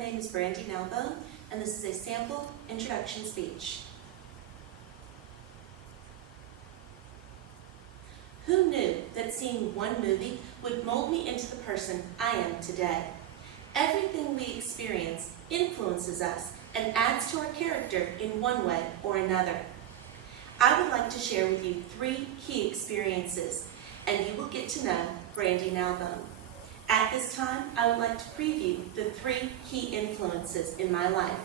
name is Brandy Nalbone, and this is a sample introduction speech. Who knew that seeing one movie would mold me into the person I am today? Everything we experience influences us and adds to our character in one way or another. I would like to share with you 3 key experiences, and you will get to know Brandy Nalbone. At this time, I would like to preview the 3 key influences in my life: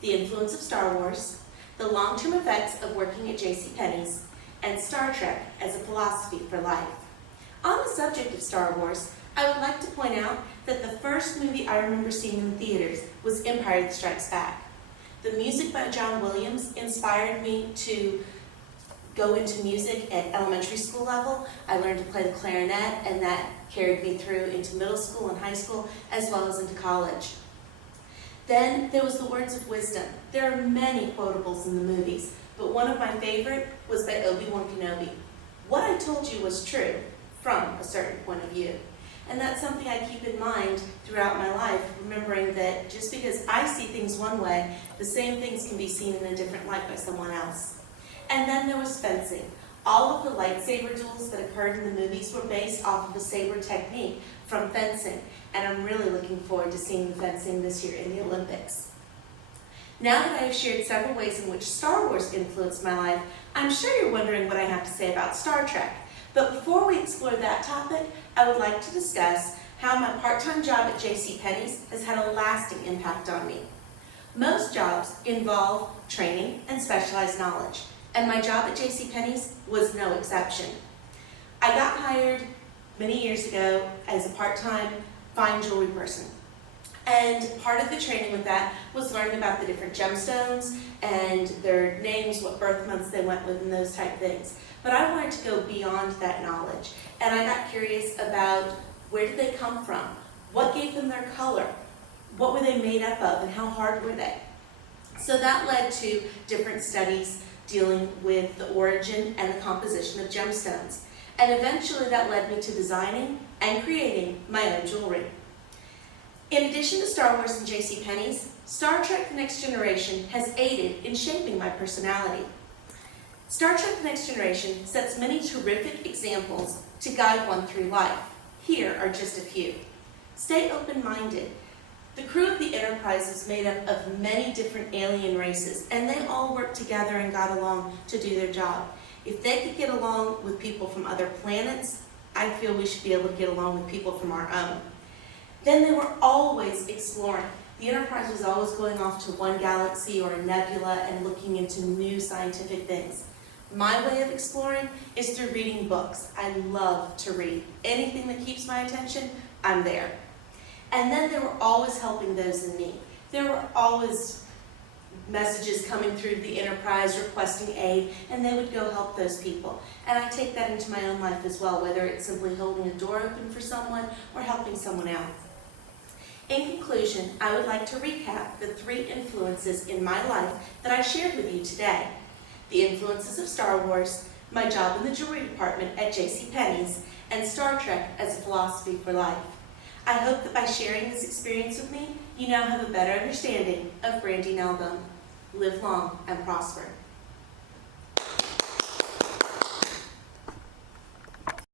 the influence of Star Wars, the long-term effects of working at JCPenney's, and Star Trek as a philosophy for life. On the subject of Star Wars, I would like to point out that the first movie I remember seeing in theaters was Empire Strikes Back. The music by John Williams inspired me to go into music at elementary school level. I learned to play the clarinet, and that carried me through into middle school and high school, as well as into college. Then there was the words of wisdom. There are many quotables in the movies, but one of my favorite was by Obi-Wan Kenobi. What I told you was true from a certain point of view. And that's something I keep in mind throughout my life, remembering that just because I see things one way, the same things can be seen in a different light by someone else. And then there was fencing. All of the lightsaber duels that occurred in the movies were based off of a saber technique from fencing, and I'm really looking forward to seeing the fencing this year in the Olympics. Now that I have shared several ways in which Star Wars influenced my life, I'm sure you're wondering what I have to say about Star Trek. But before we explore that topic, I would like to discuss how my part-time job at JCPenney's has had a lasting impact on me. Most jobs involve training and specialized knowledge, and my job at JCPenney's was no exception. I got hired many years ago as a part-time fine jewelry person. And part of the training with that was learning about the different gemstones and their names, what birth months they went with, and those type things. But I wanted to go beyond that knowledge, and I got curious about where did they come from, what gave them their color, what were they made up of, and how hard were they. So that led to different studies dealing with the origin and the composition of gemstones. And eventually that led me to designing and creating my own jewelry. In addition to Star Wars and JCPenney's, Star Trek: The Next Generation has aided in shaping my personality. Star Trek: The Next Generation sets many terrific examples to guide one through life. Here are just a few. Stay open-minded. The crew of the Enterprise was made up of many different alien races, and they all worked together and got along to do their job. If they could get along with people from other planets, I feel we should be able to get along with people from our own. Then they were always exploring. The Enterprise was always going off to one galaxy or a nebula and looking into new scientific things. My way of exploring is through reading books. I love to read. Anything that keeps my attention, I'm there. And then they were always helping those in need. There were always messages coming through the Enterprise requesting aid, and they would go help those people. And I take that into my own life as well, whether it's simply holding a door open for someone or helping someone out. In conclusion, I would like to recap the 3 influences in my life that I shared with you today: the influences of Star Wars, my job in the jewelry department at JCPenney's, and Star Trek as a philosophy for life. I hope that by sharing this experience with me, you now have a better understanding of Brandy Nalbone. Live long and prosper.